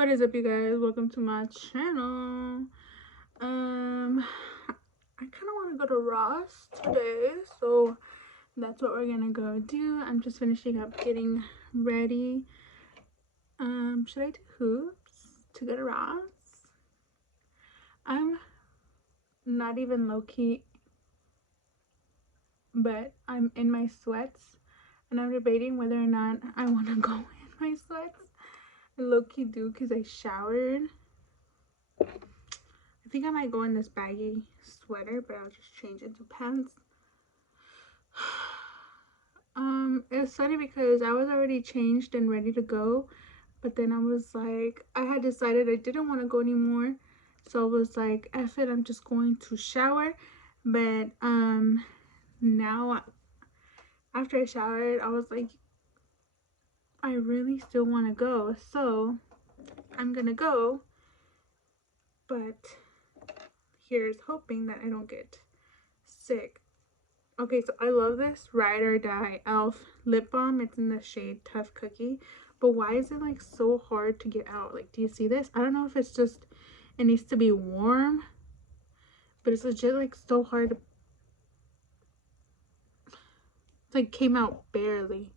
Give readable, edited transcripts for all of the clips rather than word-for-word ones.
What is up, you guys? Welcome to my channel. I kind of want to go to Ross today, so that's what we're gonna go do. I'm just finishing up getting ready. Should I do hoops to go to Ross? I'm not even low-key, but I'm in my sweats, and I'm debating whether or not I want to go in my sweats. I low-key do because I showered. I think I might go in this baggy sweater, but I'll just change into pants. It's funny because I was already changed and ready to go, but then I was like, I had decided I didn't want to go anymore, so I was like, F it, I'm just going to shower. But now after I showered, I was like, I really still want to go, so I'm gonna go. But here's hoping that I don't get sick. Okay, so I love this Ride or Die e.l.f. lip balm. It's in the shade Tough Cookie. But why is it like so hard to get out? Like, do you see this? I don't know if it's just, it needs to be warm. But it's legit like so hard to, it's like came out barely.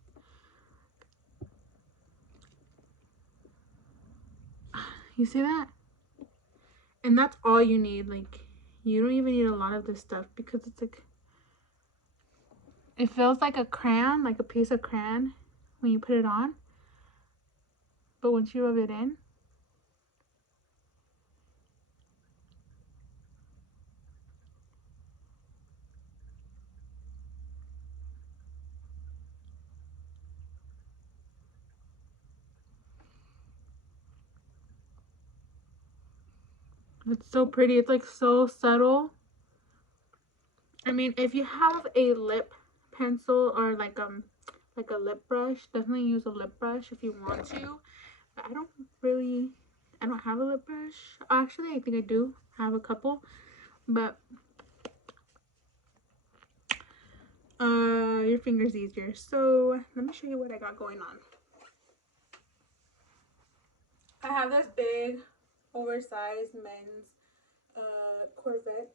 You see that? And that's all you need. Like, you don't even need a lot of this stuff because it's like, it feels like a crayon, like a piece of crayon when you put it on. But once you rub it in, it's so pretty. It's like so subtle. I mean, if you have a lip pencil or like a lip brush, definitely use a lip brush if you want to. But I don't have a lip brush. Actually, I think I do have a couple, but your finger's easier. So let me show you what I got going on. I have this big oversized men's Corvette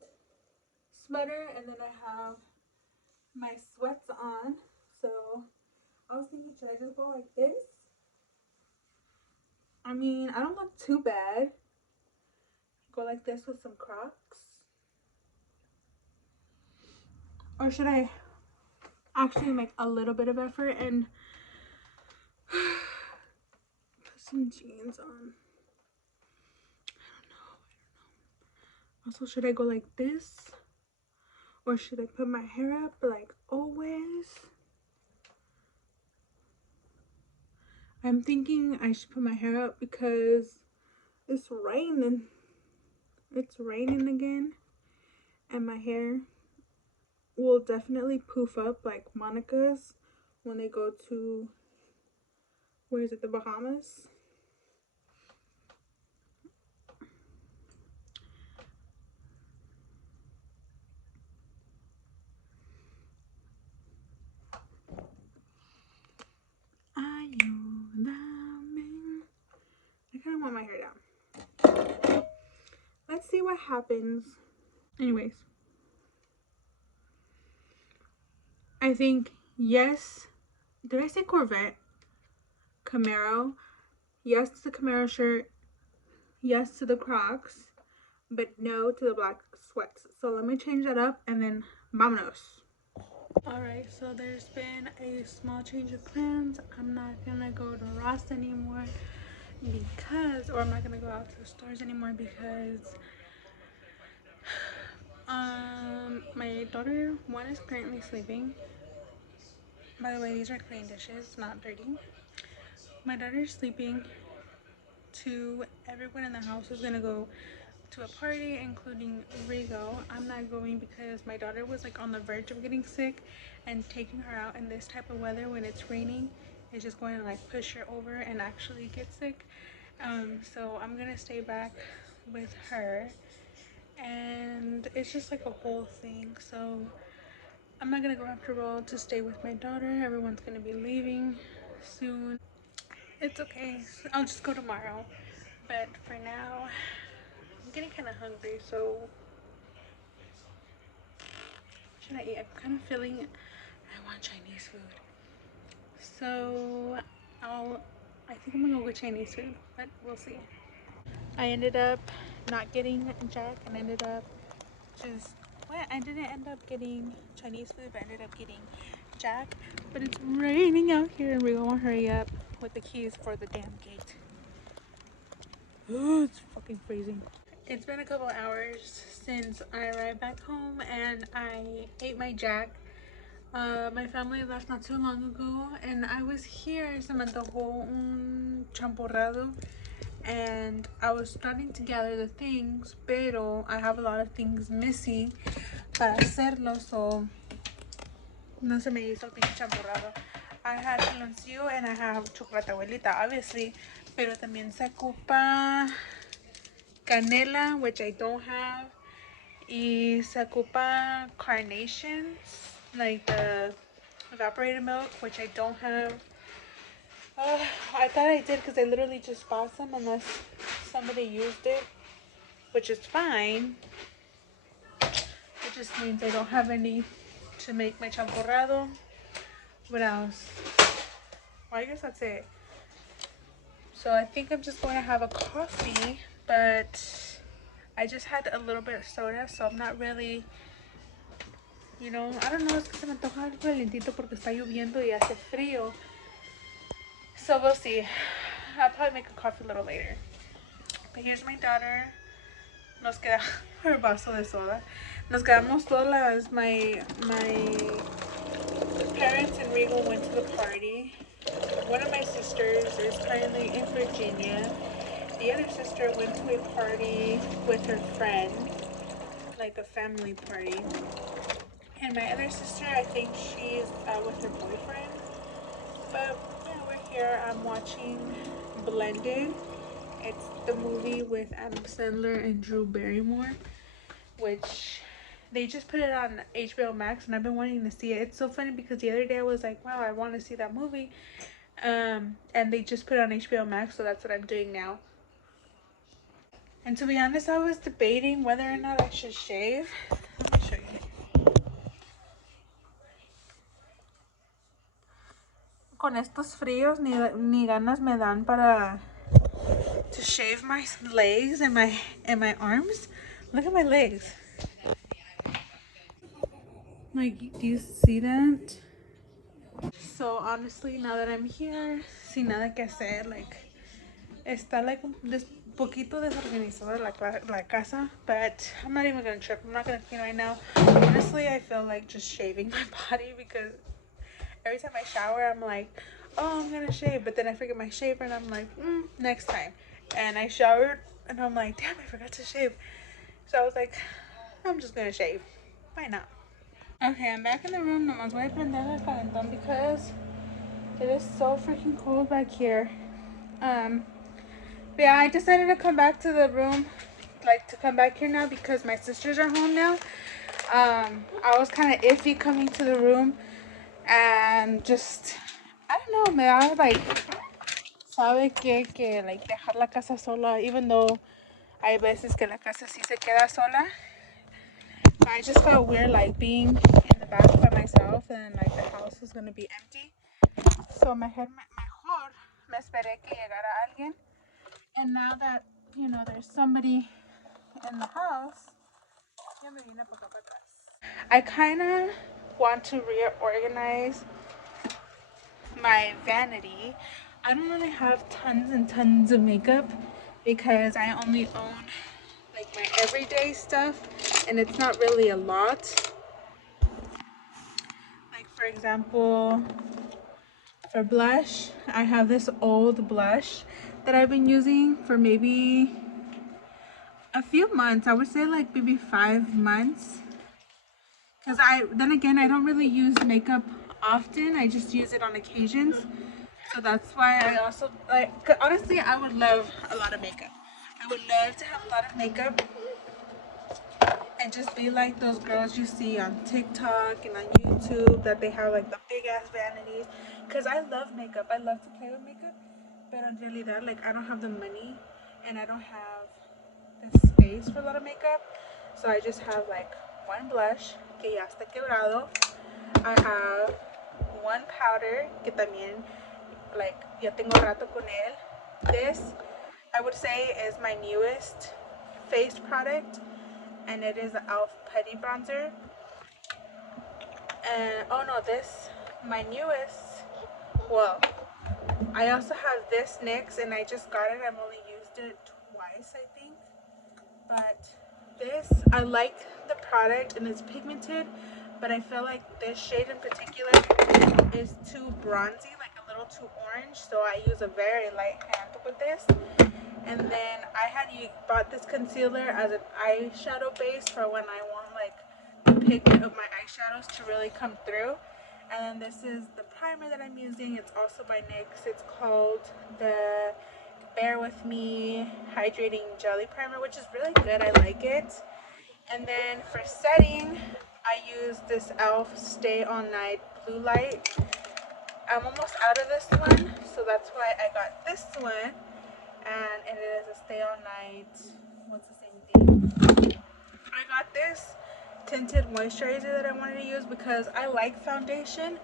sweater, and then I have my sweats on. So I was thinking, should I just go like this? I mean, I don't look too bad. Go like this with some Crocs. Or should I actually make a little bit of effort and put some jeans on? I don't know. Also, should I go like this? Or should I put my hair up like always? I'm thinking I should put my hair up because it's raining. It's raining again. And my hair will definitely poof up like Monica's when they go to, where is it, the Bahamas. I kind of want my hair down. Let's see what happens. Anyways, I think yes. Did I say Corvette? Camaro. Yes to the Camaro shirt. Yes to the Crocs. But no to the black sweats. So let me change that up and then vámonos. Alright, so there's been a small change of plans. I'm not gonna go to Ross anymore because, or I'm not gonna go out to the stores anymore because my daughter, one, is currently sleeping. By the way, these are clean dishes, not dirty. My daughter's sleeping. Two, everyone in the house is gonna go to a party, including Rigo. I'm not going because my daughter was like on the verge of getting sick, and taking her out in this type of weather when it's raining is just going to like push her over and actually get sick. So I'm gonna stay back with her, and it's just like a whole thing. So I'm not gonna go after all to stay with my daughter. Everyone's gonna be leaving soon. It's okay, I'll just go tomorrow. But for now, I'm getting kind of hungry, so should I eat? I'm kind of feeling I want Chinese food. So I think I'm gonna go with Chinese food, but we'll see. I ended up not getting Jack and ended up just, well, I didn't end up getting Chinese food, but I ended up getting Jack. But it's raining out here and we're gonna hurry up with the keys for the damn gate. Oh, it's fucking freezing. It's been a couple hours since I arrived back home and I ate my Jack. My family left not too long ago and I was here. Se me antojó un champurrado and I was starting to gather the things, pero I have a lot of things missing para hacerlo, so no se me hizo el pinche champurrado. I have piloncillo and I have chocolate abuelita, obviously, pero también se ocupa canela, which I don't have, y se ocupa carnations, like the evaporated milk, which I don't have. I thought I did because I literally just bought some unless somebody used it, which is fine. It just means I don't have any to make my champurrado. What else? Well, I guess that's it. So I think I'm just going to have a coffee, but I just had a little bit of soda, so I'm not really, you know, I don't know, es que se me antoja algo calentito porque está lloviendo y hace frío. So we'll see. I'll probably make a coffee a little later. But here's my daughter. Nos queda her vaso de soda. Nos quedamos todas my parents and Regal went to the party. One of my sisters is currently in Virginia. The other sister went to a party with her friend, like a family party. And my other sister, I think she's with her boyfriend. But yeah, we're here. I'm watching Blended. It's the movie with Adam Sandler and Drew Barrymore, which they just put it on HBO Max, and I've been wanting to see it. It's so funny because the other day I was like, wow, I want to see that movie. And they just put it on HBO Max, so that's what I'm doing now. And to be honest, I was debating whether or not I should shave. Let me show you. Con estos fríos, ni ganas me dan para to shave my legs and my arms. Look at my legs. Like, do you see that? So honestly, now that I'm here, sin nada que hacer, like, está like this poquito desorganizada la casa, but I'm not even gonna trip. I'm not gonna clean right now. Honestly, I feel like just shaving my body because every time I shower, I'm like, oh, I'm gonna shave, but then I forget my shaver and I'm like, next time. And I showered and I'm like, damn, I forgot to shave. So I was like, I'm just gonna shave. Why not? Okay, I'm back in the room. Nomás voy a prender el calentón because it is so freaking cold back here. But yeah, I decided to come back to the room, like to come back here now because my sisters are home now. I was kind of iffy coming to the room and just, I don't know, me da like, sabe que like dejar la casa sola, even though hay veces que la casa sí se queda sola. But I just felt weird like being in the back by myself and like the house was gonna be empty. So mejor me esperé que llegara alguien. And now that, you know, there's somebody in the house, I kind of want to reorganize my vanity. I don't really have tons and tons of makeup because I only own like my everyday stuff and it's not really a lot. Like for example, for blush, I have this old blush that I've been using for maybe a few months. I would say like maybe 5 months. Because then again, I don't really use makeup often. I just use it on occasions. So that's why I also like, honestly, I would love a lot of makeup. I would love to have a lot of makeup and just be like those girls you see on TikTok and on YouTube that they have like the big ass vanities. Because I love makeup. I love to play with makeup. But in realidad, like I don't have the money and I don't have the space for a lot of makeup. So I just have like one blush que ya está quebrado. I have one powder que también like ya tengo rato con él. This I would say is my newest face product, and it is the e.l.f. Putty Bronzer. And oh no, this my newest. Well, I also have this NYX, and I just got it. I've only used it twice, I think. But this, I like the product and it's pigmented, but I feel like this shade in particular is too bronzy, like a little too orange. So I use a very light hand with this. And then I had bought this concealer as an eyeshadow base for when I want like the pigment of my eyeshadows to really come through. And then this is the primer that I'm using. It's also by NYX. It's called the Bear With Me Hydrating Jelly Primer, which is really good. I like it. And then for setting, I use this e.l.f. Stay All Night Blue Light. I'm almost out of this one, so that's why I got this one. And it is a Stay All Night. What's the same thing? I got this tinted moisturizer that I wanted to use because I like foundation,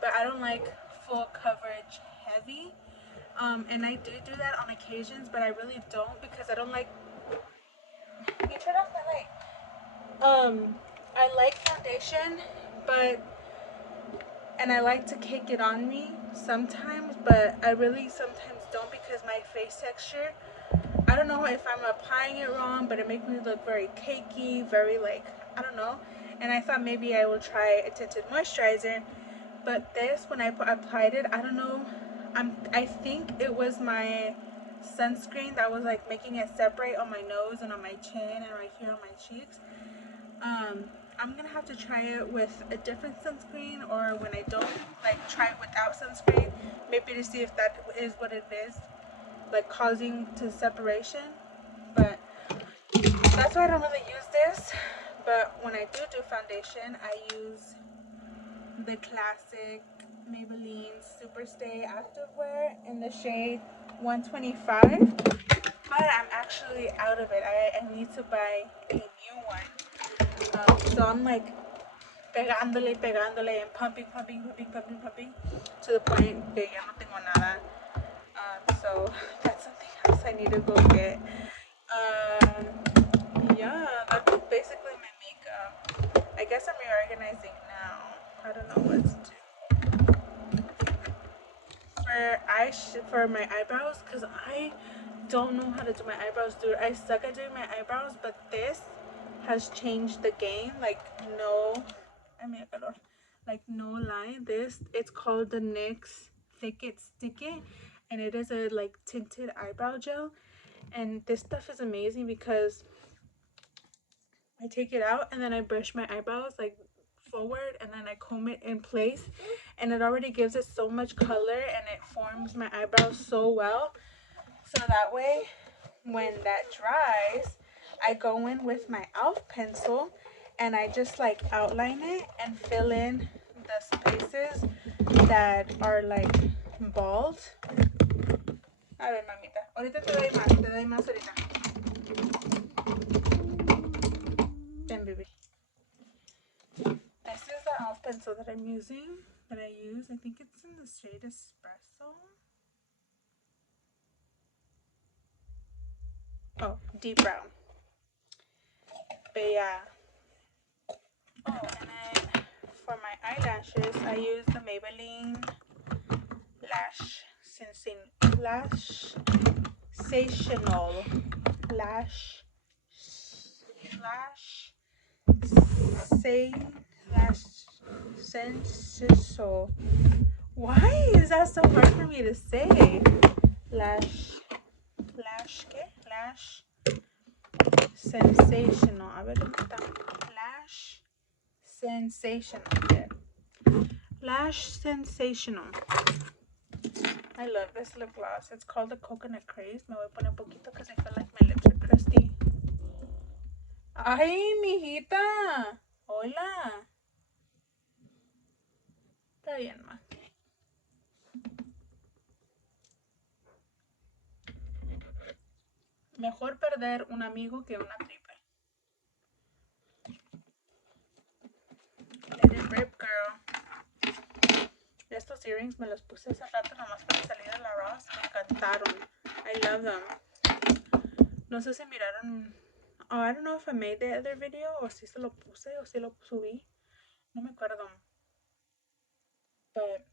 but I don't like full coverage heavy. And I do that on occasions, but I really don't because I don't like. You turn off my light. I like foundation, but and I like to cake it on me sometimes, but I really sometimes don't because my face texture. I don't know if I'm applying it wrong, but it makes me look very cakey, very like I don't know. And I thought maybe I will try a tinted moisturizer, but this when I applied it, I don't know. I think it was my sunscreen that was like making it separate on my nose and on my chin and right here on my cheeks. I'm gonna have to try it with a different sunscreen, or when I don't like try it without sunscreen, maybe to see if that is what it is, like causing to separation. But that's why I don't really use this. But when I do foundation, I use the classic Maybelline Superstay Activewear in the shade 125. But I'm actually out of it. I need to buy a new one. So I'm like pegándole, and pumping to the point que ya no tengo nada. So that's something else I need to go get. Yeah, that's basically my makeup. I guess I'm reorganizing now. I don't know what to do for my eyebrows because I don't know how to do my eyebrows, dude. I suck at doing my eyebrows, but this has changed the game. Like no, I mean, like no lie. This it's called the NYX Thick It Stick It, and it is a like tinted eyebrow gel. And this stuff is amazing because I take it out and then I brush my eyebrows like forward and then I comb it in place, and it already gives it so much color and it forms my eyebrows so well. So that way when that dries, I go in with my e.l.f. pencil and I just like outline it and fill in the spaces that are like bald. A ver, mamita. Ahorita te doy más ahorita. Then, baby. This is the e.l.f. pencil that I'm using, that I use. I think it's in the shade Espresso. Oh, deep brown. But yeah. Oh, and then for my eyelashes, I use the Maybelline Lash Sensational Lash Say Lash Sensational. Why is that so hard for me to say? Lash Sensational. A ver, ¿dónde está? Lash Sensational. Yeah. Lash Sensational. I love this lip gloss. It's called the Coconut Craze. Me voy a poner poquito because I feel like my lips are crusty. Ay, mijita. Hola. Está bien, ma. Mejor perder un amigo que una tripa. Let it rip, girl. Estos earrings me los puse hace rato nomás para salir de la Ross. Me encantaron. I love them. No sé si miraron. Oh, I don't know if I made the other video o si se lo puse o si lo subí. No me acuerdo. But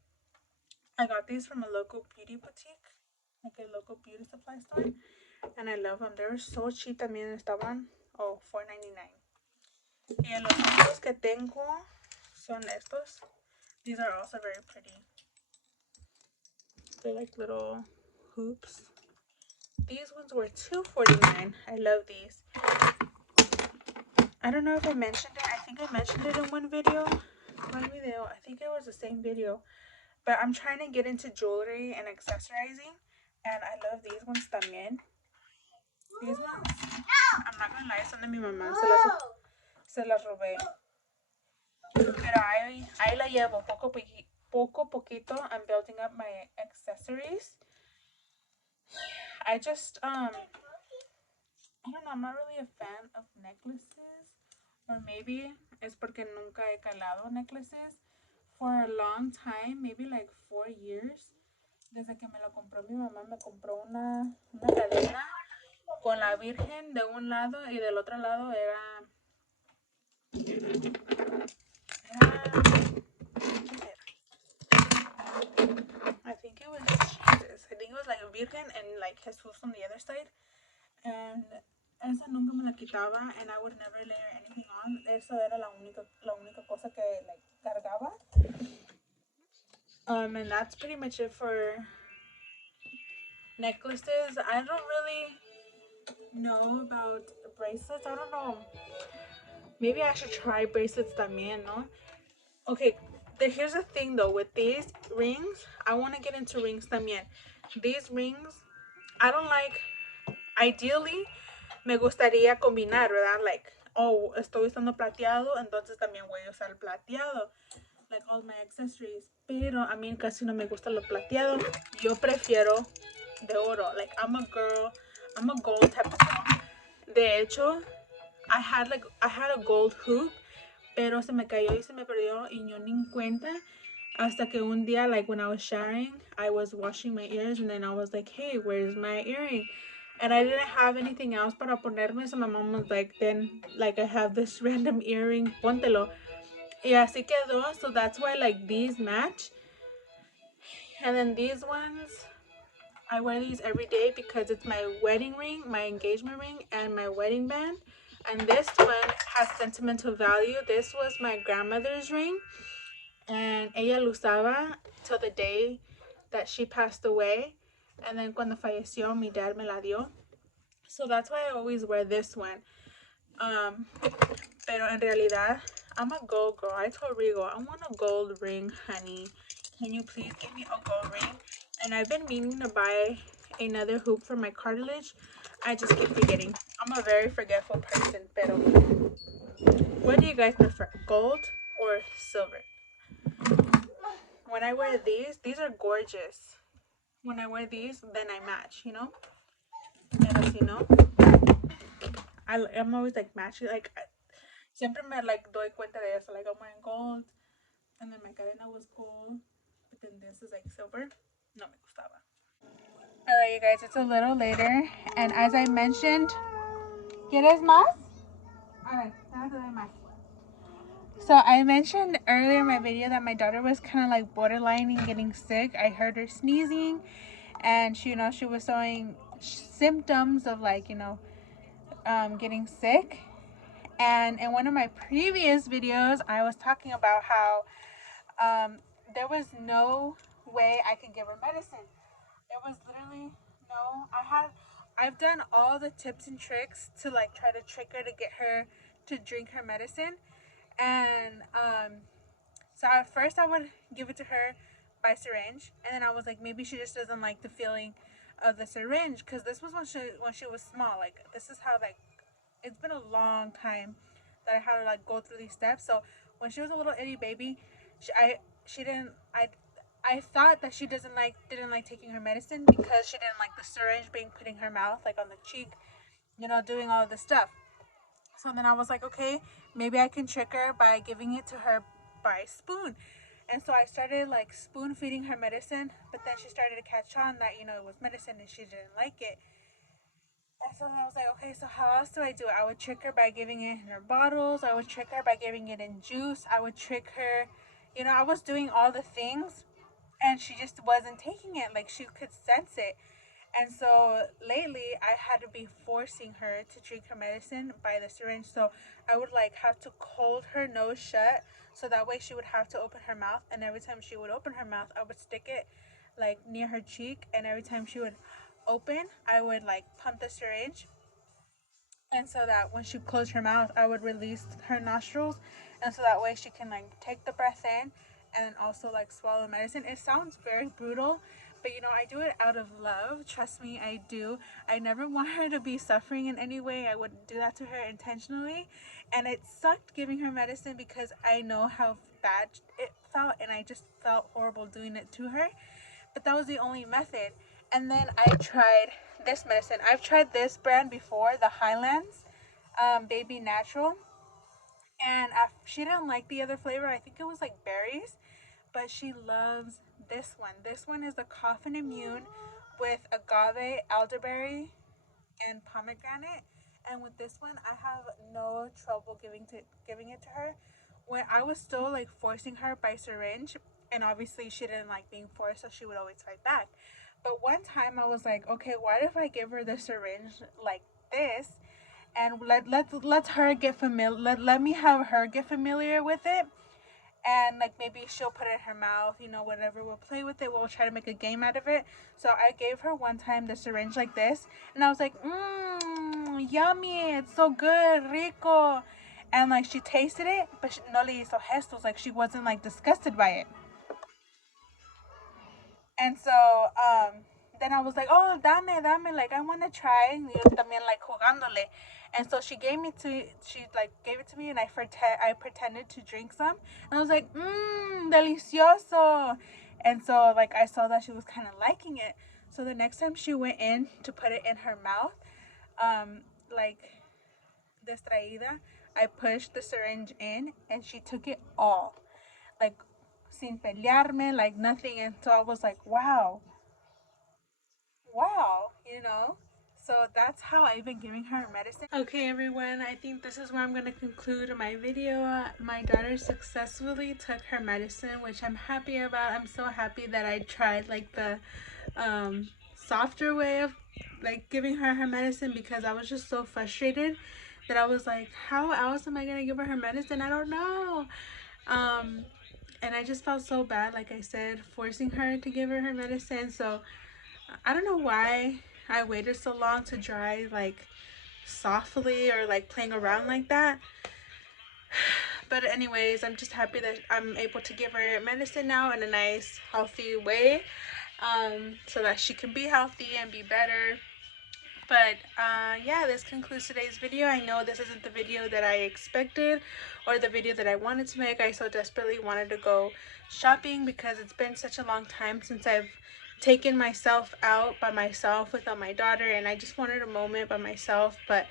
I got these from a local beauty boutique, like a local beauty supply store, and I love them. They were so cheap. También estaban, oh, $4.99. Y los otros que tengo son estos. These are also very pretty. They're like little hoops. These ones were $2.49. I love these. I don't know if I mentioned it. I think I mentioned it in one video. One video. I think it was the same video. But I'm trying to get into jewelry and accessorizing. And I love these ones también. These ones, I'm not gonna lie, son de mi mamá. Se las robé. Pero ahí la llevo. Poco poquito. I'm building up my accessories. I just, I don't know. I'm not really a fan of necklaces. Or maybe it's porque nunca he calado necklaces. For a long time, maybe like 4 years. Desde que me lo compró mi mamá, me compró una cadena con la Virgen de un lado y del otro lado era I think it was Jesus. I think it was like a Virgen and like Jesus on the other side. And esa nunca me la quitaba and I would never layer anything on. Eso era la única cosa que like cargaba. And that's pretty much it for necklaces. I don't really know about bracelets. I don't know. Maybe I should try bracelets también, no? Okay, here's the thing though. With these rings, I want to get into rings también. These rings, I don't like. Ideally, me gustaría combinar, ¿verdad? Like, oh, estoy usando plateado, entonces también voy a usar plateado. Like all my accessories. Pero a mí casi no me gusta lo plateado. Yo prefiero de oro. Like, I'm a gold type of girl. De hecho, I had a gold hoop, pero se me cayó y se me perdió y yo ni en cuenta hasta que un día, like when I was showering, I was washing my ears and then I was like, hey, where's my earring? And I didn't have anything else para ponerme, so my mom was like, then like I have this random earring, póntelo. Y así quedó, so that's why like these match. And then these ones, I wear these every day because it's my wedding ring, my engagement ring, and my wedding band. And this one has sentimental value. This was my grandmother's ring. And ella lo usaba till the day that she passed away. And then cuando falleció, mi dad me la dio. So that's why I always wear this one. Pero en realidad, I'm a gold girl. I told Rigo, I want a gold ring, honey. Can you please give me a gold ring? And I've been meaning to buy another hoop for my cartilage. I just keep forgetting. I'm a very forgetful person. Pero what do you guys prefer, gold or silver? When I wear these are gorgeous. When I wear these, then I match, you know? Pero si no, I'm always like matching. Like, siempre me like doy cuenta de eso. Like, I'm wearing gold, and then my cadena was gold, but then this is like silver. No me gustaba. Alright, you guys, it's a little later, and as I mentioned, ¿quieres más? Alright, now doy más. So I mentioned earlier in my video that my daughter was kind of like borderlining getting sick. I heard her sneezing, and she was showing symptoms of like getting sick. And in one of my previous videos, I was talking about how there was no way I could give her medicine. There was literally no. I've done all the tips and tricks to like try to trick her to get her to drink her medicine, and so at first I would give it to her by syringe, and then I was like, maybe she just doesn't like the feeling of the syringe, because this was when she was small. Like, this is how, like, it's been a long time that I had to like go through these steps. So when she was a little itty baby, she didn't I thought that she didn't like taking her medicine because she didn't like the syringe being put in her mouth, like on the cheek. doing all this stuff. So then I was like, okay, maybe I can trick her by giving it to her by spoon. And so I started like spoon feeding her medicine, but then she started to catch on that, it was medicine and she didn't like it. And so I was like, okay, so how else do I do it? I would trick her by giving it in her bottles. I would trick her by giving it in juice. I would trick her, I was doing all the things and she just wasn't taking it. Like she could sense it. And so lately I had to be forcing her to drink her medicine by the syringe. So I would like have to hold her nose shut so that way she would have to open her mouth. And every time she would open her mouth, I would stick it like near her cheek. And every time she would open, I would like pump the syringe, and so that when she closed her mouth, I would release her nostrils, and so that way she can like take the breath in and also like swallow the medicine. It sounds very brutal, but I do it out of love. Trust me, I do. I never want her to be suffering in any way. I wouldn't do that to her intentionally, and it sucked giving her medicine because I know how bad it felt, and I just felt horrible doing it to her. But that was the only method. And then I tried this medicine. I've tried this brand before, the Highlands Baby Natural. And she didn't like the other flavor. I think it was like berries. But she loves this one. This one is the Coffin Immune with agave, elderberry, and pomegranate. And with this one, I have no trouble giving it to her. When I was still like forcing her by syringe, and obviously she didn't like being forced, so she would always fight back. But one time I was like, okay, what if I give her the syringe like this, and let her get familiar. Let me have her get familiar with it, and like maybe she'll put it in her mouth, whatever. We'll play with it. We'll try to make a game out of it. So I gave her one time the syringe like this, and I was like, yummy, it's so good, rico. And like she tasted it, but she no le hizo gestos, like she wasn't like disgusted by it. And so then I was like, oh, dame, like I want to try. Y yo también like jugándole. And so she like gave it to me, and I pretended to drink some, and I was like, delicioso. And so like I saw that she was kind of liking it. So the next time she went in to put it in her mouth, like distraída, I pushed the syringe in, and she took it all, like sin pelearme, like nothing. And so I was like, wow. So that's how I've been giving her medicine. Okay, everyone, I think this is where I'm going to conclude my video. My daughter successfully took her medicine, which I'm happy about. I'm so happy that I tried like the softer way of like giving her medicine, because I was just so frustrated that I was like, how else am I going to give her medicine? I don't know. And I just felt so bad, like I said, forcing her to give her medicine. So I don't know why I waited so long to try like softly or like playing around like that. But anyways, I'm just happy that I'm able to give her medicine now in a nice, healthy way, so that she can be healthy and be better. But yeah, this concludes today's video. I know this isn't the video that I expected or the video that I wanted to make. I so desperately wanted to go shopping because it's been such a long time since I've taken myself out by myself without my daughter, and I just wanted a moment by myself. But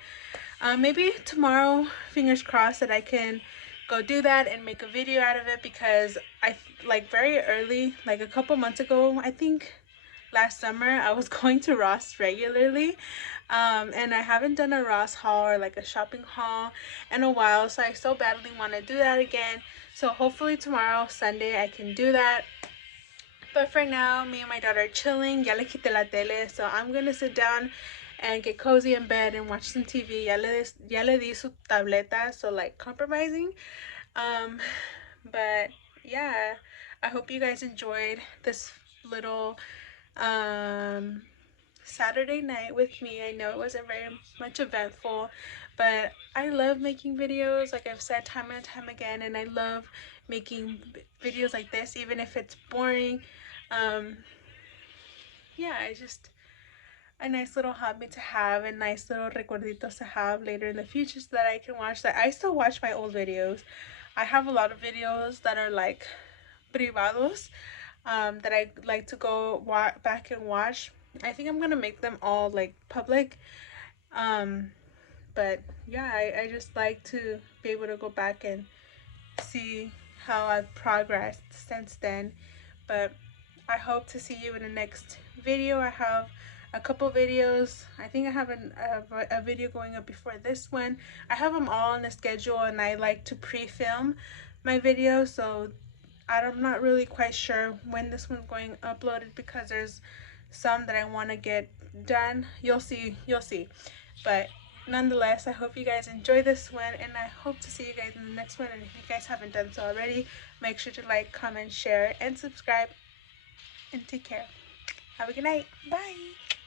maybe tomorrow, fingers crossed, that I can go do that and make a video out of it, because I like very early, like a couple months ago, I think last summer, I was going to Ross regularly, and I haven't done a Ross haul or like a shopping haul in a while, so I so badly want to do that again. So hopefully tomorrow, Sunday, I can do that. But for now, me and my daughter are chilling. Ya le quité la tele, so I'm gonna sit down and get cozy in bed and watch some TV. Ya le di su tableta, so like compromising. Um, but yeah, I hope you guys enjoyed this little Saturday night with me. I know it wasn't very much eventful, but I love making videos, like I've said time and time again, and I love making videos like this, even if it's boring. Yeah, it's just a nice little hobby to have, and nice little recuerditos to have later in the future, so that I can watch that. I still watch my old videos. I have a lot of videos that are like privados, that I like to go back and watch. I think I'm gonna make them all like public, But yeah, I just like to be able to go back and see how I've progressed since then. But I hope to see you in the next video. I have a couple videos. I think I have a video going up before this one. I have them all on the schedule, and I like to pre-film my videos, so I'm not really quite sure when this one's going uploaded because there's some that I want to get done. You'll see, you'll see. But nonetheless, I hope you guys enjoy this one, and I hope to see you guys in the next one. And if you guys haven't done so already, make sure to like, comment, share, and subscribe. And take care. Have a good night. Bye.